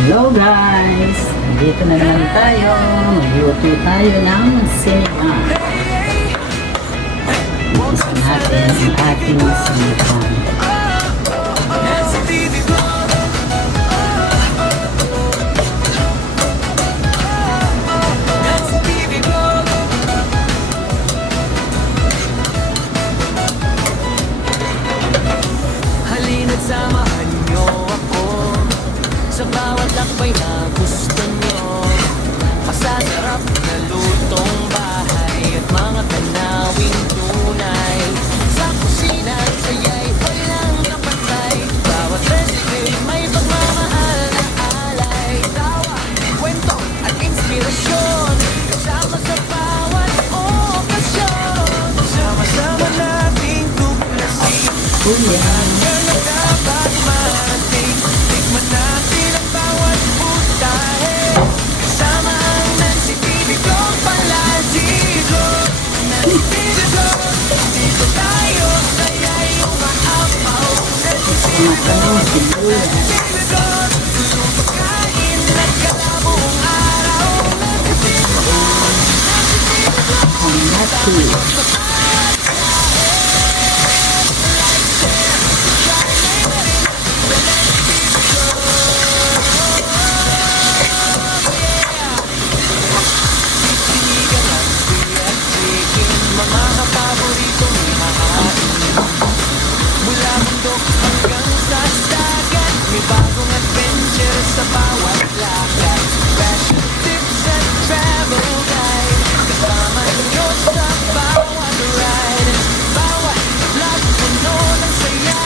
Hello guys! Dito na naman tayo. Magluto tayo ng sinigang. Isa natin ang ating sinigang. Halina't samahan niyo ako sa bawat lakbay na gusto niyo. Masasarap na lutong bahay at mga tanawing tunay. Sa kusina at saya'y walang kapantay. Bawat recipe may pagmamahal na alay. Tawa, kwento at inspirasyon kasama sa bawat okasyon. Sama-sama nating tuklasin ang dapat marating. Tikman natin ang bawat putahe kasama ang Nancy TV Vlog Palazzo. Nancy TV Vlog, dito tayo saya'y umaapaw. Nancy TV Vlog, Nancy TV Vlog, tulong pagkain at kalabuong araw. Nancy TV Vlog, Nancy TV Vlog, sa bawat mga kapaboritong ihahain. Mula bundok hanggang sa dagat, may bagong adventure sa bawat lakad. Fashion tips at travel guide, kasama niyo sa bawat ride. Bawat vlog puno ng saya,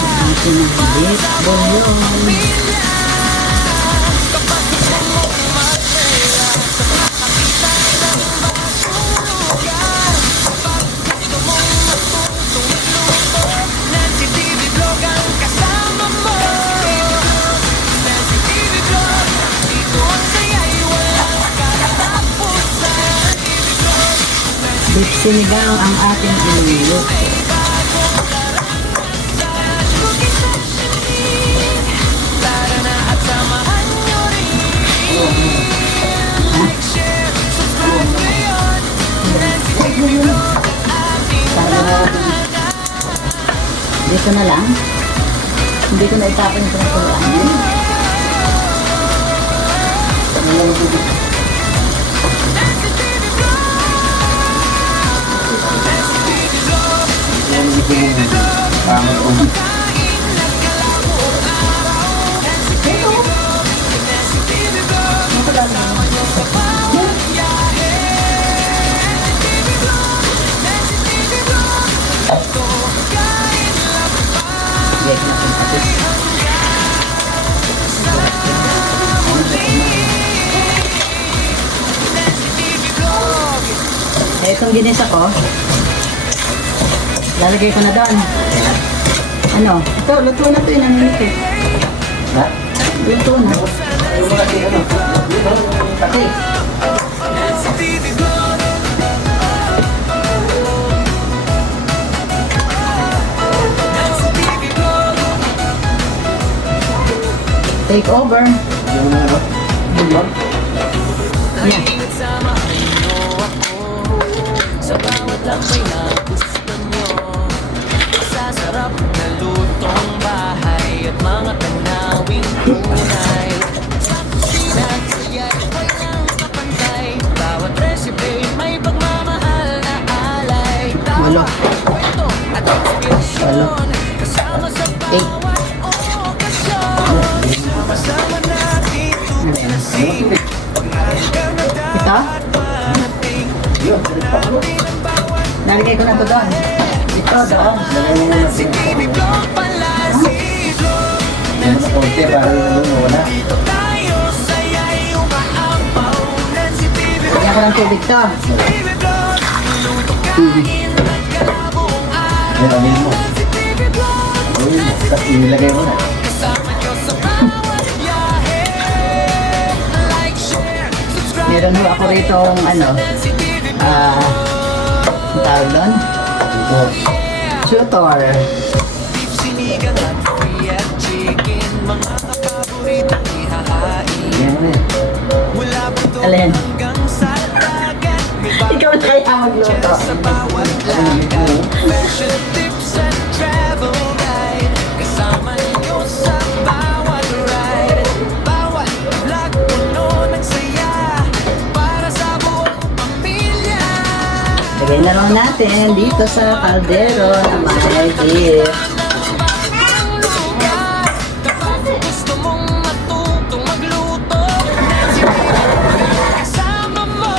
para sa buong pamilya. Kapag gusto mong mag-rela sa makakita ng bagong lugar, kapag gusto mong matutong luto, Nancy TV Vlog ang kasama mo. Nancy TV Vlog, dito ang saya'y walang katapusan. TV Vlog, Nancy Beef sinigang ang ating iluluto. Cooking Sessioning. Tara na at samahan nyo rin. Like, share, subscribe ngayon. Nancy TV Vlog, ating tamahan. Dito na lang. Hindi ko na itapon yung pinagkulaan. Nancy TV Vlog, Nancy TV Vlog, Nancy TV Vlog, pagkain at kalabuong araw. Nancy TV Vlog, Nancy TV Vlog, kasama nyo sa bawat biyahe. Nancy TV Vlog, Nancy TV Vlog, ito kain lang pa Bigay ko na itong kapit. sa huli. Nancy TV Vlog. Eh, itong ginisa ko, lalagay ko na doon. Ano? Ito, luto na ito. Inaninit eh. Ha? Luto na. Yung mga ano? Pati. Nancy TV Vlog. Nancy TV Vlog. Take over. Yung mga ano? Bulyon? Halina't samahan niyo ako sa bawat lakbay na gusto niyo. Masasarap na lutong bahay at mga tanawing tunay. Sa kusina at saya'y walang kapantay. Bawat recipe may pagmamahal na alay. Walo. Tawa, kwento at inspirasyon kasama sa bawat okasyon. Sama-sama natin tuklasin ang Ito? Yun, salit pa ako. Nalagay ko na ito doon. Ito doon. Nancy TV Vlog Palazzo. Yung mga konti para yung wala. Dito tayo saya'y umaapaw. Nancy TV Vlog, Lagyan ko ng tubig to. TV Vlog, luto kain at kalabuong araw. Yung amin mo. Nancy TV Vlog, Gawin mo. Tapos inilagay mo na. kasama nyo sa bawat biyahe. Like, share, subscribe. Meron ho ako rito ano, Nancy TV Vlog. ang tawag doon? Ito. Tutor. Beef sinigang at free at chicken, mga kapaboritong ihahain. Yan Isasabaw natin dito sa kaldero na may gift. Gusto mong matutong magluto. Kasama mo.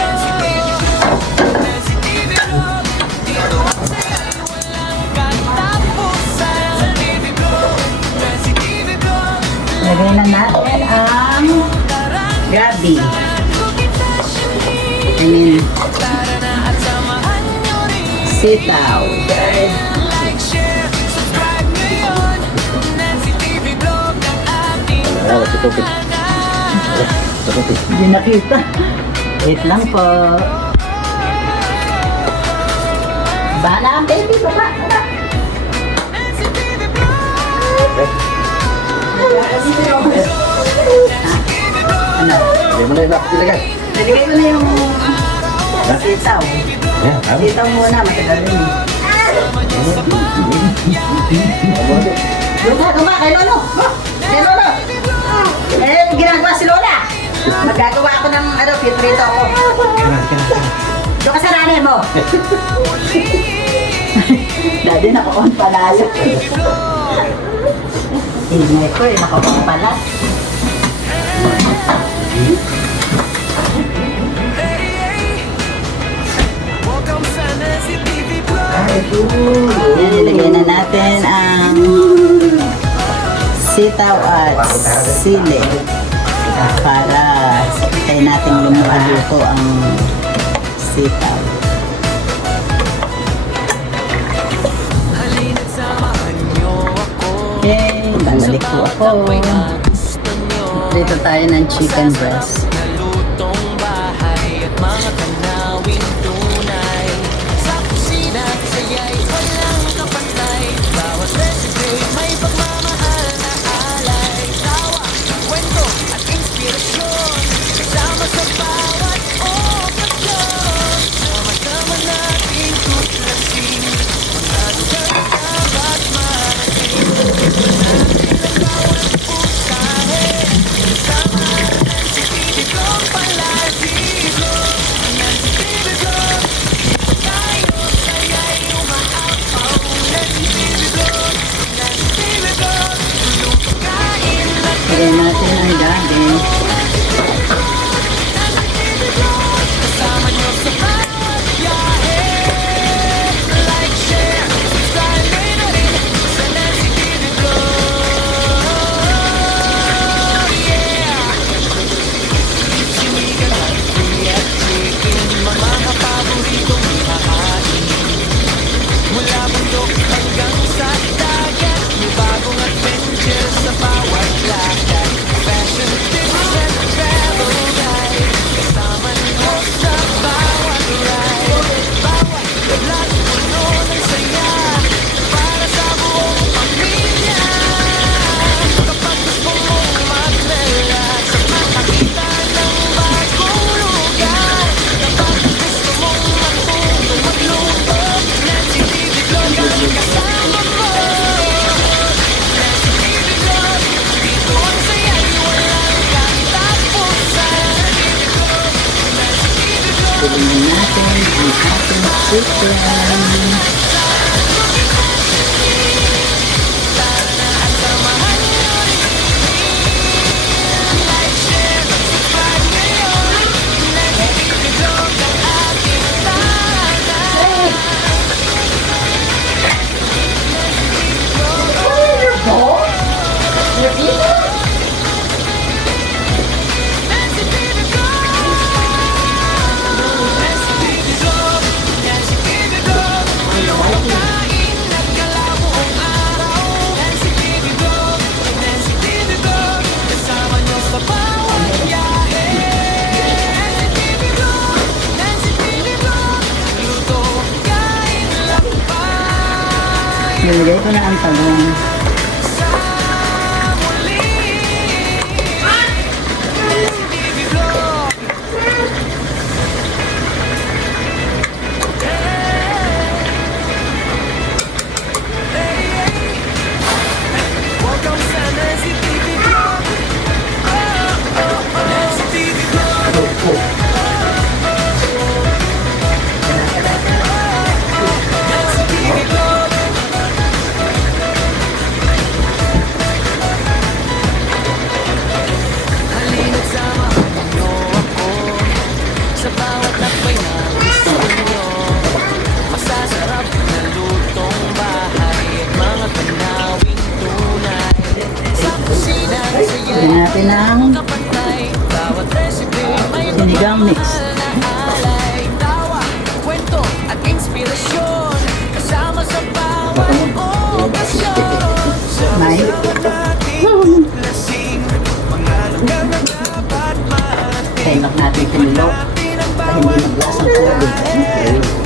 Nancy TV Vlog. Dito sa'yo'y walang katapusan. TV Vlog. Nancy TV Vlog. Lagay na natin ang gabi. I mean, Tara na at samahan nyo rin. sitaw. Like, share, subscribe ngayon. Nancy TV Vlog ang ating Wala, tutupin. Tutupin. Hindi nakita. Wait lang po. Bala ang baby, baba. Baba. Nancy TV Vlog. Ano? Hindi mo na yung bakit ilagay. Nalagay mo na yung sitaw. Yan, tama. Sitaw muna, matagal rin. Guma, kay Lolo. Kay Lolo. Eh, ginagawa si Lola. Magagawa ako ng pitrito ako. Doon ka sa nanay mo. Dati naka-on pala yun. Ingay ko eh, naka-on pala. Welcome sa Nancy TV Vlog. Yan, ilagay na natin ang sitaw at sili para tayo natin lumuluto ang sitaw. Halina't samahan nyo ako. Okay, babalik po ako. Gusto nyo. Dito tayo ng chicken breast. Nalutong bahay at mga tanawing tunay. Sa kusina at saya'y walang kapantay. Bawat recipe may pagmamahal na alay. Tawa, kwento at inspirasyon. Kasama sa bawat okasyon. Sama-sama natin tuklasin. Magdadagdag at marating. Natin ang bawat putahe. Kasama Nancy TV Vlog palasigo. Nancy TV Vlog. Tayo saya'y umaapaw. Nancy TV Vlog. Nancy TV Vlog. Tulong pagkain at Lagay natin ang gabi. kasama nyo sa bawat biyahe. Like, share, subscribe na rin sa Nancy TV Vlog. Yeah! Chimigan at free at chicken, mga paboritong ihahain. Mula bundok hanggang sa dagat, may bagong adventure sa bawat lakad. Fashion tips and travel guide, kasama nyo sa bawat ride. Bawat vlog puno ng saya, para sa buong pamilya. Kapag gusto mong mag-relax, makakita ng bagong lugar. Kapag gusto mong matutong magluto, Nancy TV Vlog ang kasama mo. Nancy TV Vlog, dito ang saya'y walang katapusan. Nancy TV Vlog, Ilagay natin ang ating chicken. samahan nyo rin. Like, share, subscribe ngayon. Nancy TV Vlog ang ating tahanan. Nancy TV Vlog. Nancy TV Vlog. Nancy TV Vlog. Walang kain at gala buong araw. Nancy TV Vlog. Nancy TV Vlog. Kasama nyo sa bawat biyahe. Nancy TV Vlog. Nancy TV Vlog. Luto, kain, lakbay. Nilagay ko na ang talong. Sa muli. Nancy TV Vlog. Welcome sa Nancy TV Vlog. Nancy TV Vlog. natin ng sinigang mix. May Tengok natin pinilo dahil hindi naglasang tubig.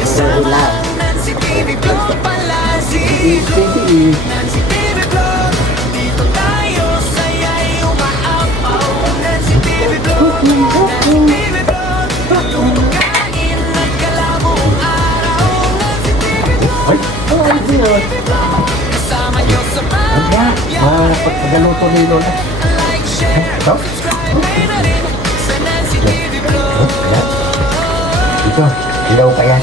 So, ilaw. Pagkaluto ni Lola. Ito? Ito, ilaw pa yan.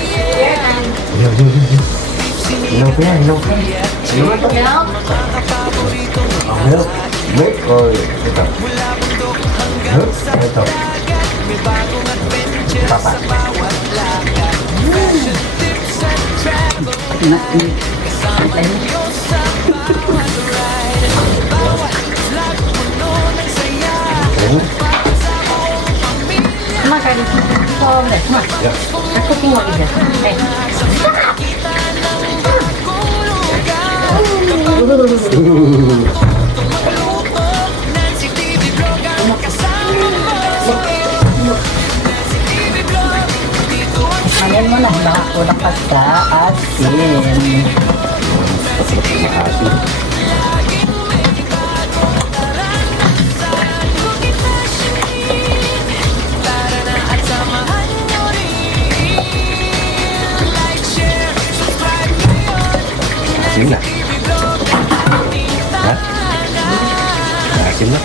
Ilaw. Ilaw pa yan, ilaw pa yan. Ilaw. Ilaw. Wait, oh, ito. Ito. Papa. Makan. Aku tengok dia. Manin mo na, baka kulang pa sa asin. Asim na. Ha? Asim na.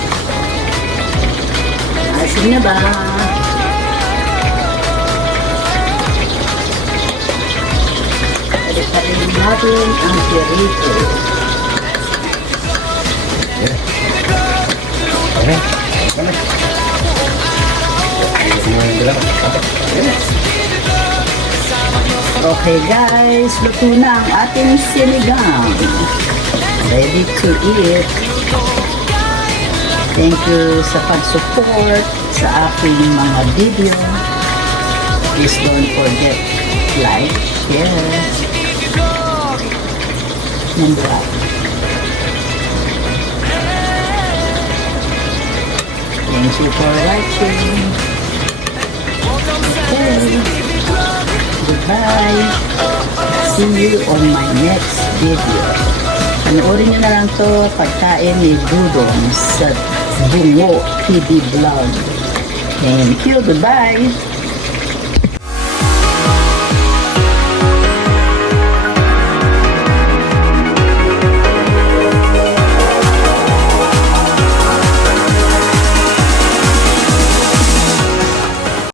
Asin na ba? Pwede natin ang pirito. Okay. Okay guys, luto na ang ating sinigang. Ready to eat. Thank you sa pag-support sa aking mga video. Please don't forget like, share, and like. Thank you for watching. Okay. Goodbye. See you on my next video. Panoorin nyo na lang to pagkain ni Dudong sa Bungo TV Vlog. Thank you. Goodbye.